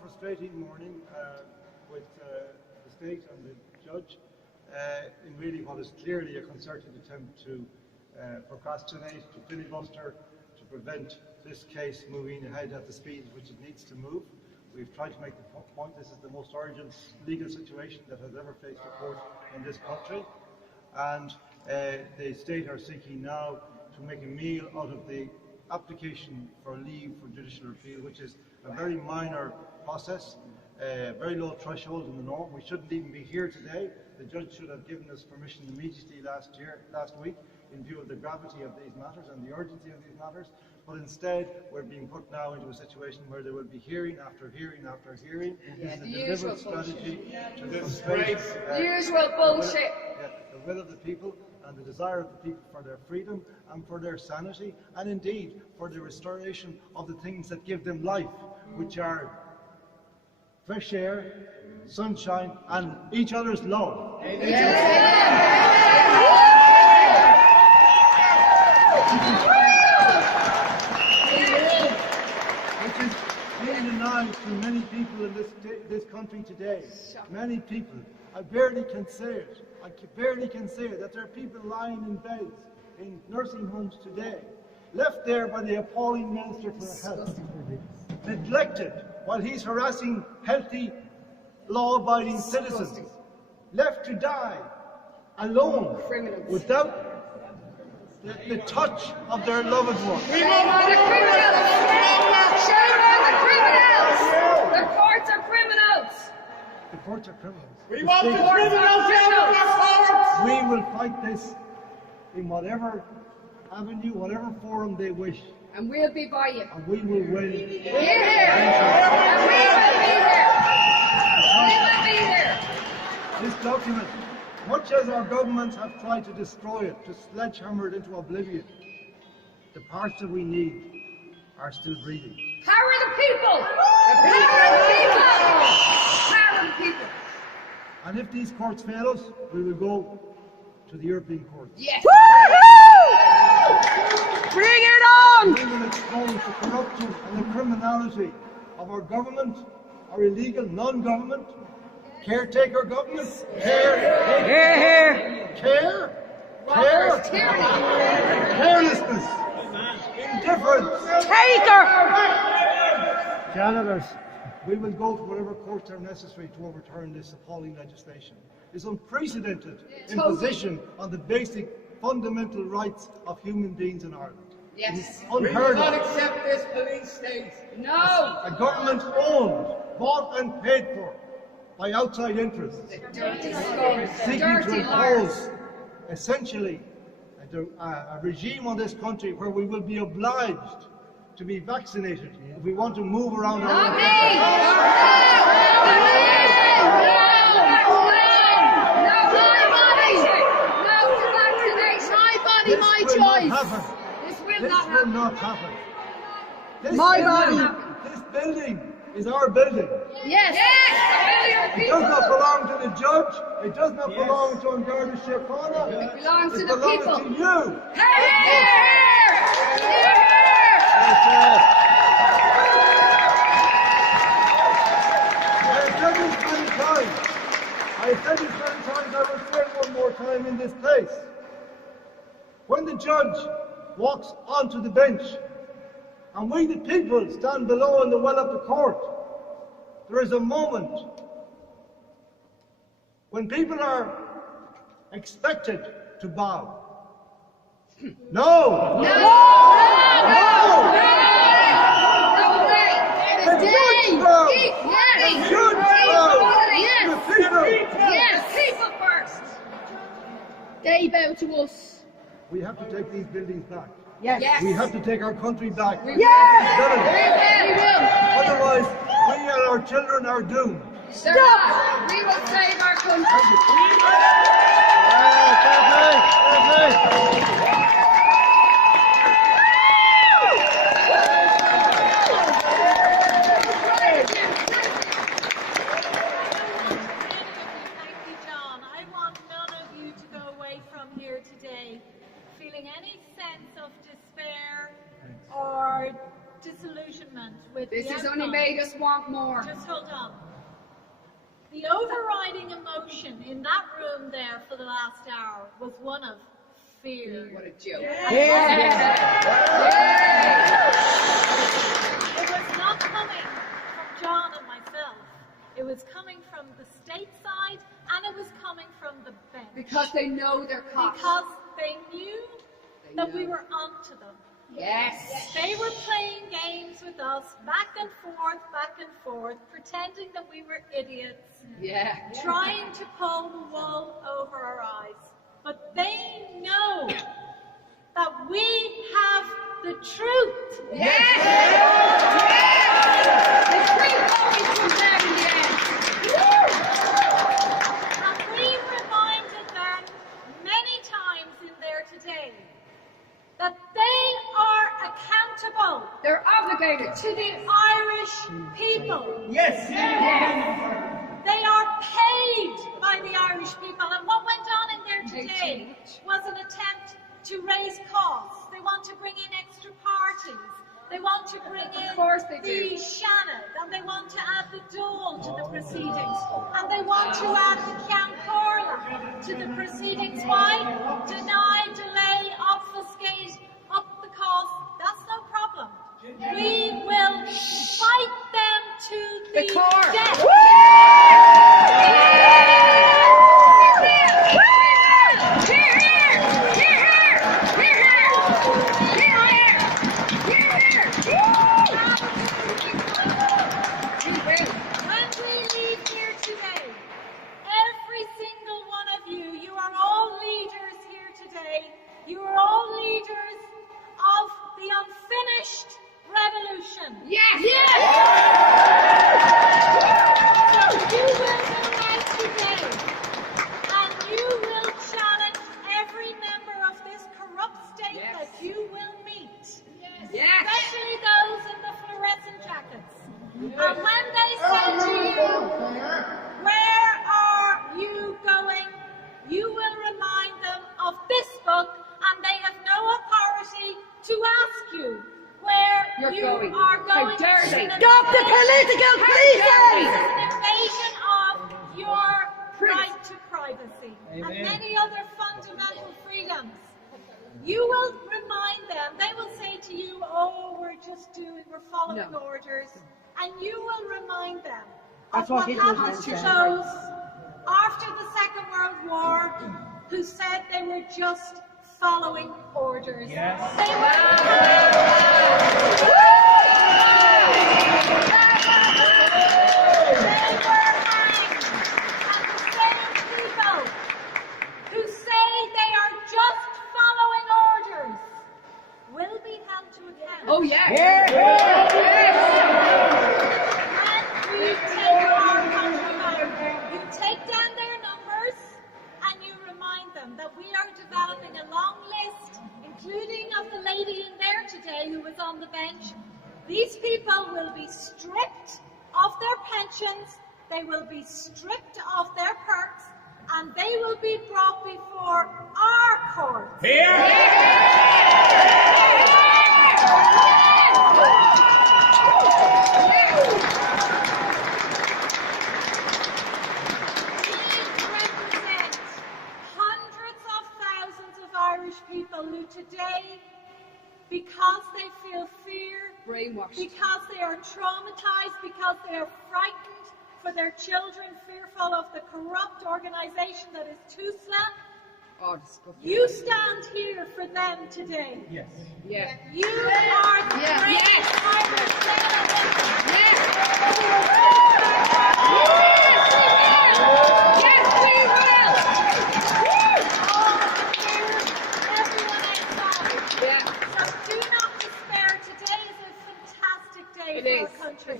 frustrating morning with the state and the judge in really what is clearly a concerted attempt to procrastinate, to filibuster, to prevent this case moving ahead at the speed at which it needs to move. We've tried to make the point this is the most urgent legal situation that has ever faced a court in this country, and the state are seeking now to make a meal out of the application for leave for judicial appeal, which is a very minor process, very low threshold in the norm. We shouldn't even be here today. The judge should have given us permission immediately last week in view of the gravity of these matters and the urgency of these matters, but instead we're being put now into a situation where there will be hearing after hearing after hearing. This is a deliberate strategy to frustrate the usual bullshit. The will of the people and the desire of the people for their freedom and for their sanity, and indeed for the restoration of the things that give them life, which are fresh air, sunshine, and each other's love. Which is being denied to many people in this country today. Many people. I barely can say it. I barely can say it, that there are people lying in beds in nursing homes today, left there by the appalling Minister for Health, neglected while he's harassing healthy, law-abiding citizens, left to die alone, without the touch of their loved ones. Shame on the criminals! Shame on the criminals! The courts are criminals! The courts are criminals. We want the criminals out of our courts! We will fight this in whatever avenue, whatever forum they wish. And we'll be by you. And we will win. We're here! And we will be here! We will be here! This document, much as our governments have tried to destroy it, to sledgehammer it into oblivion, the parts that we need are still breathing. Power the people! Power the people! Power the people! And if these courts fail us, we will go to the European Court. Yes! Bring it on! We will expose the corruption and the criminality of our government, our illegal non-government, caretaker government, carelessness, indifference, janitors. We will go to whatever courts are necessary to overturn this appalling legislation. It's unprecedented imposition on the basic fundamental rights of human beings in Ireland. Yes. We will Unheard not of. accept this police state. No! A government owned, bought and paid for by outside interests, Dirty scum. seeking Dirty to liars. impose essentially a regime on this country where we will be obliged to be vaccinated if we want to move around our Not me! This will not happen. My body. This building is our building. Yes! It does not belong to the judge. It does not belong to Garda Síochána. It belongs to the belongs people. to you. I have said this many times, I will say it one more time in this place. When the judge walks onto the bench and we the people stand below in the well of the court, there is a moment when people are expected to bow. No! No! Yes, people first. They bow to us. We have to take these buildings back. Yes. We have to take our country back. We Yes! will. Otherwise, we and our children are doomed. Sir, we will save our country. disillusionment with This the has only outcome. made us want more. Just hold on. The overriding emotion in that room there for the last hour was one of fear. What a joke. It was not coming from John and myself. It was coming from the state side, and it was coming from the bench. Because they know their cost. Because they knew that we were onto them. Yes. They were playing games with us, back and forth, pretending that we were idiots, Yeah. trying to pull the wool over our eyes. But they know that we have the truth. Yes. The truth always comes out in the end. And we reminded them many times in there today that they are accountable They're obligated. to the Irish people. Yes. They are paid by the Irish people. And what went on in there today was an attempt to raise costs. They want to bring in extra parties. They want to bring in the Shannon, and they want to add the Dole to the proceedings, and they want to add the Ceann Comhairle to the proceedings. Why? Deny, delay, obfuscate, up the cost. That's no problem. We will fight them to the core. death. When we leave here today, every single one of you, you are all leaders here today. You are all leaders of the unfinished revolution. Yes. So you will go out today, and you will challenge every member of this corrupt state that you will meet. Especially those in the fluorescent jackets. And when they say to you, where are you going? You will remind them of this book, and they have no authority to ask you where you are going. How dare they? Stop the political This policing! is an invasion of your right to privacy and many other fundamental freedoms. You will remind them, they will say to you, oh, we're following orders, and you will remind them of what happened to those after the Second World War who said they were just following orders. Yes. They were hanged. And the same people who say they are just following orders will be held to account. Oh, yeah. When we take our country home, you take down their numbers and you remind them that we are developing a long list, including of the lady in there today who was on the bench. These people will be stripped of their pensions, they will be stripped of their perks, and they will be brought before our courts. Represent hundreds of thousands of Irish people who today, because they feel fear, Brainwashed. because they are traumatized, because they are frightened for their children, fearful of the corrupt organisation that is TUSLA, Oh, disgusting. you stand here for them today. Yes. Yeah. You are the Yeah. great Yes. Irish citizens. Yes, we will! Everyone outside. Yeah. So do not despair. Today is a fantastic day It for is. our country.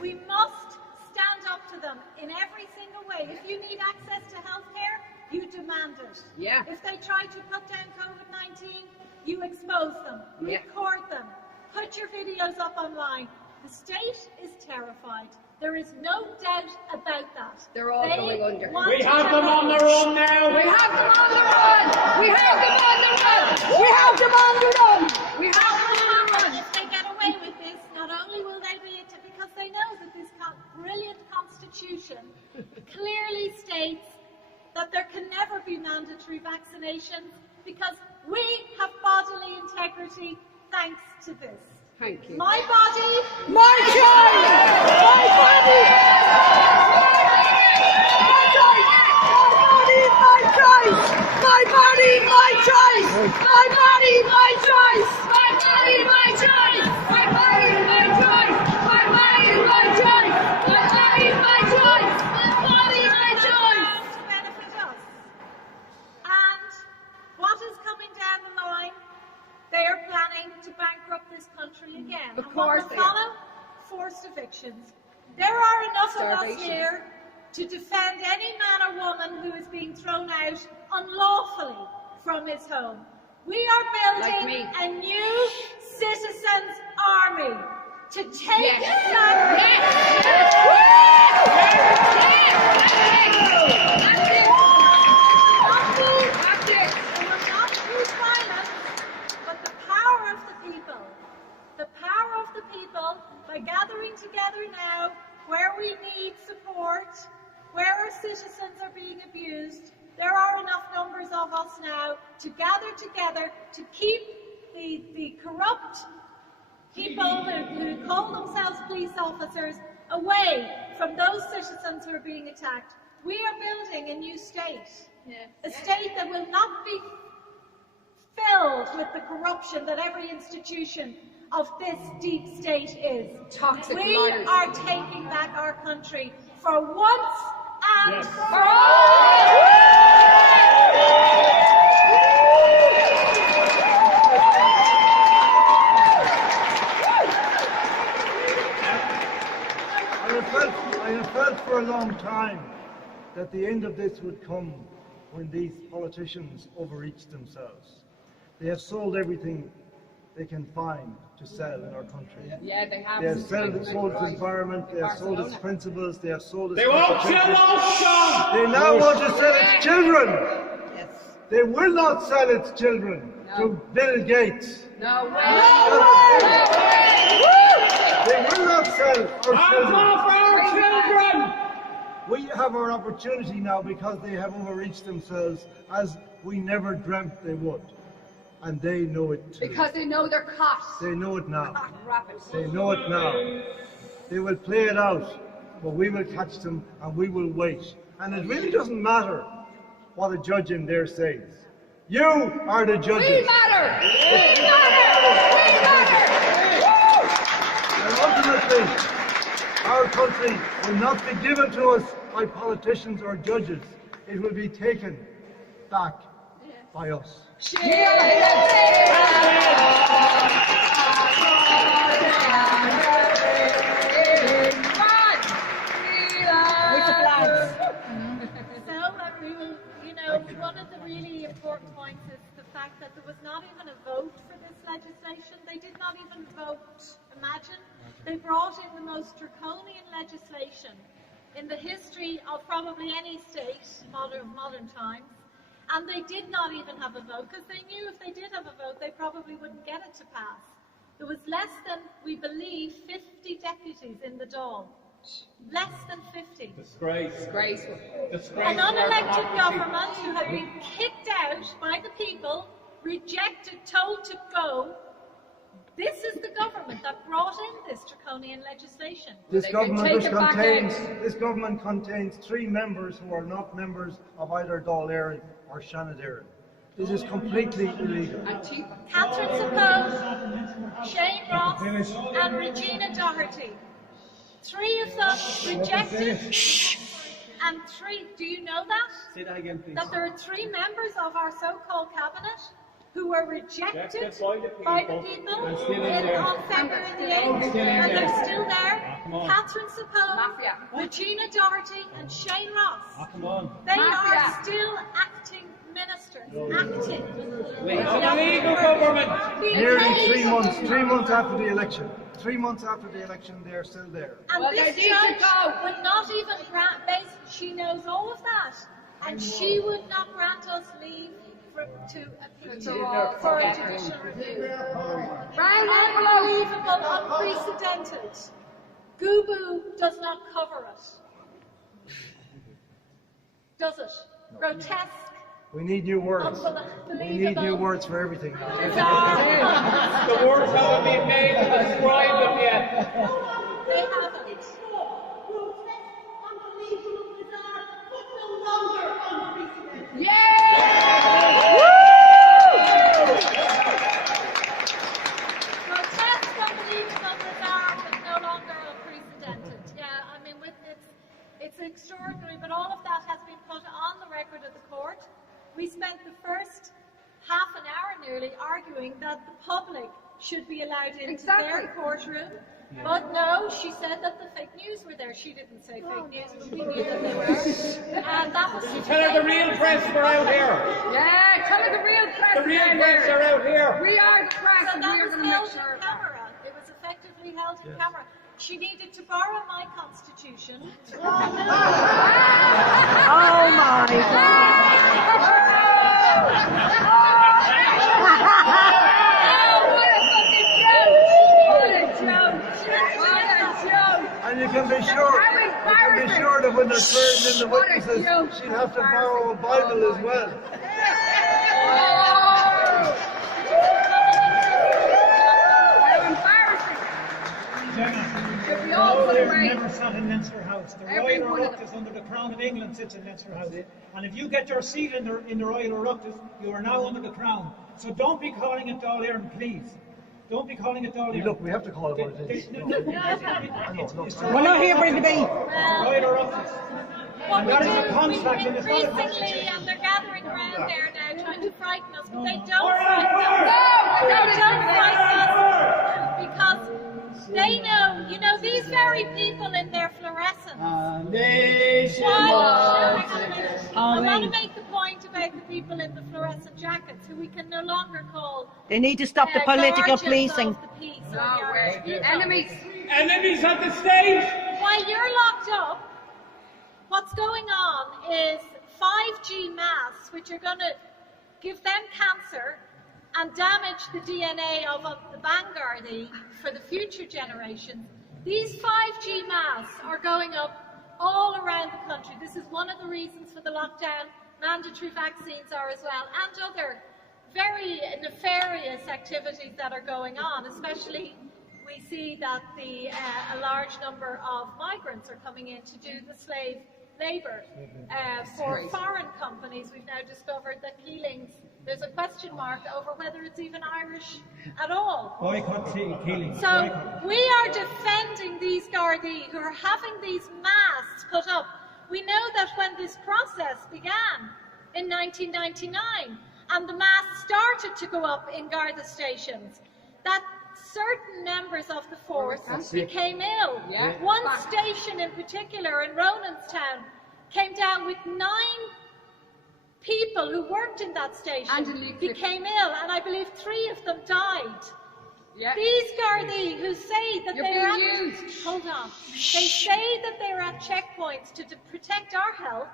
We must stand up to them in every single way. If you need access to healthcare, you demand it. Yeah. If they try to put down COVID-19, you expose them, Yeah. record them, put your videos up online. The state is terrified. There is no doubt about that. They're all going under. want We to have them on the demolish. run now. We have them on the run! We have them on the run! We have them on the run! We have them on the run! If they get away with this, brilliant constitution clearly states that there can never be mandatory vaccinations because we have bodily integrity thanks to this. Thank you. My body, My choice! My body! My choice! My body, my choice! My body, my choice! My body, my choice! My body, my choice! My body, my choice! My body, my choice! My body, my choice! to benefit us. And what is coming down the line? They are planning to bankrupt this country again. Of And course what they will follow? Forced evictions. There are enough of us Starvation. here to defend any man or woman who is being thrown out unlawfully from his home. We are Like building me. a new citizens' army to take Yes. back. It will not use violence, but the power of the people. The power of the people by gathering together now where we need support, where our citizens are being abused. There are enough numbers of us now to gather together to keep the corrupt people who call themselves police officers away from those citizens who are being attacked. We are building a new state. A state that will not be filled with the corruption that every institution of this deep state is. Toxic We liars. are taking back our country for once and for I have felt for a long time that the end of this would come when these politicians overreach themselves. They have sold everything they can find to sell in our country. Yeah, they have. They have sold its environment, they have sold its principles, they have sold its They won't kill constitution. us, They now want to sell its children. They will not sell its children to Bill Gates. No way. They will not sell our Hands children. off our children! We have our opportunity now because they have overreached themselves as we never dreamt they would. And they know it too. Because they know they're caught. They know it now. Rapid. They know it now. They will play it out, but we will catch them and we will wait. And it really doesn't matter what a judge in there says. You are the judges. We matter! We matter! We matter! And ultimately, our country will not be given to us by politicians or judges. It will be taken back by us. We will, one of the really important points is the fact that there was not even a vote for this legislation. They did not even vote. Imagine. They brought in the most draconian legislation in the history of probably any state, modern times. And they did not even have a vote, because they knew if they did have a vote, they probably wouldn't get it to pass. There was less than, we believe, 50 deputies in the Dáil. Less than 50. Disgrace. Disgraceful. Disgrace. An unelected government who had been kicked out by the people, rejected, told to go. This is the government that brought in this draconian legislation. This They can government, take which it back this government contains 3 members who are not members of either Dáil Éireann or Seanad Éireann. This is completely illegal. Catherine Suppose, Shane Ross, and Regina Doherty. 3 of them rejected, and 3, do you know that? Say that again, please. That there are 3 members of our so-called cabinet who were rejected Rejected by the people And still in there. on February the 8th, Still in and there. they're still there. come on. Catherine Suppose, Mafia. Regina Doherty, and Shane Ross. Come on. They Mafia. are still acting ministers, acting. It's an illegal government. Nearly 3 months after the election. 3 months after the election, they are still there. And Well, this they need to judge go. would not even grant, she knows all of that, and she would not grant us leave to appeal for a judicial review. Round envelope. Unbelievable, unprecedented. Gubu does not cover it. Does it? No. Grotesque. We need new words. We need new words for everything now. The words haven't been made to describe them yet. They haven't. Grotesque, unbelievable, bizarre, but no longer unprecedented. Yeah, I mean, it's extraordinary, but all of that has been put on the record of the court. We spent the first half an hour nearly arguing that the public should be allowed into their courtroom. Yeah. But no, she said that the fake news were there. She didn't say fake news, but we knew that they were. And that was tell her the real press were out here. Yeah, tell her the real press. The real press are out here. We are the press, so and we are going to make sure. Camera. It was effectively held in camera. She needed to borrow my constitution. Oh my God! And you can be sure that when they're swearing in the witnesses, she'd have to borrow a Bible as well. Gemma, they've never sat in Leinster House. The Royal Oireachtas under the Crown of England sits in Leinster House. And if you get your seat in the Royal Oireachtas, you are now under the Crown. So don't be calling it Dáil Éireann, please. Don't be calling it Dáil Éireann. Look, we have to call it what it is. We're not here for the debate. Royal Oireachtas. And that is a contract and it's not a Increasingly, and they're gathering around there now trying to frighten us, but they don't frighten us. They don't frighten us because they know, you know, these very people in their fluorescence. I want to make the point about the people in the fluorescent jackets who we can no longer call. They need to stop the political policing. Of the peace or the Irish people. Enemies at the stage. While you're locked up, what's going on is 5G masks, which are going to give them cancer and damage the DNA of the Vanguardi for the future generations. These 5G masks are going up all around the country. This is one of the reasons for the lockdown. Mandatory vaccines are as well, and other very nefarious activities that are going on, especially we see that a large number of migrants are coming in to do the slave labour for foreign companies. We've now discovered that Keeling's, there's a question mark over whether it's even Irish at all. Boycott Keeling. So we are defending these Gardaí who are having these masks put up. We know that when this process began in 1999 and the masks started to go up in Garda stations, that certain members of the force became ill. Yeah. One station in particular in Ronanstown came down with 9 people who worked in that station became ill, and I believe 3 of them died. Yeah. These Gardaí who say that they're at, hold on, they say that they're at checkpoints to protect our health.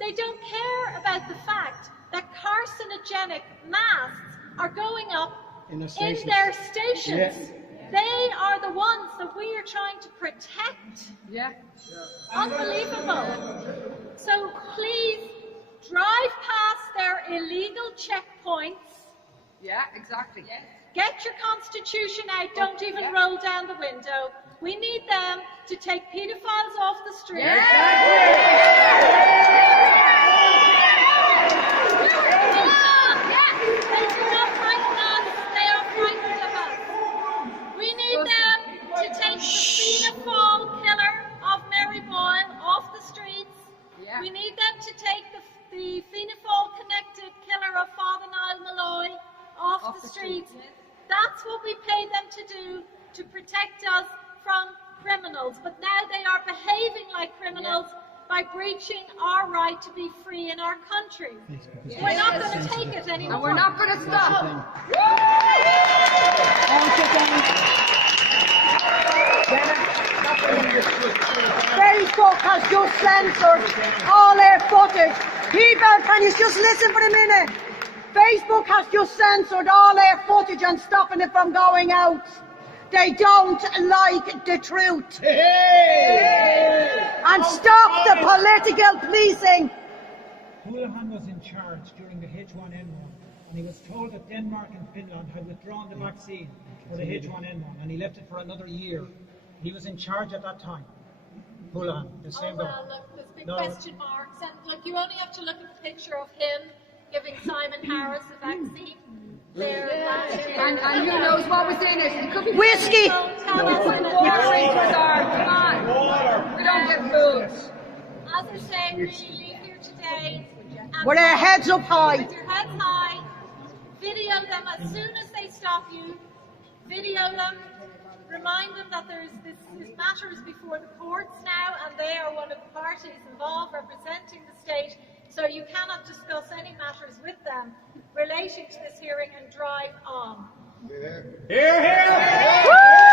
They don't care about the fact that carcinogenic masks are going up in their stations. Yes. They are the ones that we are trying to protect. Yeah. Unbelievable. So please drive past their illegal checkpoints. Yeah, exactly. Yes. Get your constitution out. Don't even roll down the window. We need them to take paedophiles off the street. We need them to take the phenol-connected killer of Father Niall Malloy off the streets. That's what we pay them to do, to protect us from criminals. But now they are behaving like criminals by breaching our right to be free in our country. We're not going to take it anymore. And we're not going to stop. Facebook has just censored all their footage. People, can you just listen for a minute? Facebook has just censored all their footage and stopping it from going out. They don't like the truth. And stop the political policing. Houlihan was in charge during the H1N1, and he was told that Denmark and Finland had withdrawn the vaccine for the H1N1, and he left it for another year. He was in charge at that time. Houlihan, the same guy. Well, look, there's big question marks, and look, you only have to look at the picture of him giving Simon Harris a vaccine. And who knows what was in it? It could be Whiskey. Come on. We don't get food. As I say, really leave here today. And With our heads up high. With your heads high. Video them as soon as they stop you. Video them. Remind them that this matter is before the courts now, and they are one of the parties involved representing the state. So you cannot discuss any matters with them relating to this hearing and drive on. Hear, hear! Woo!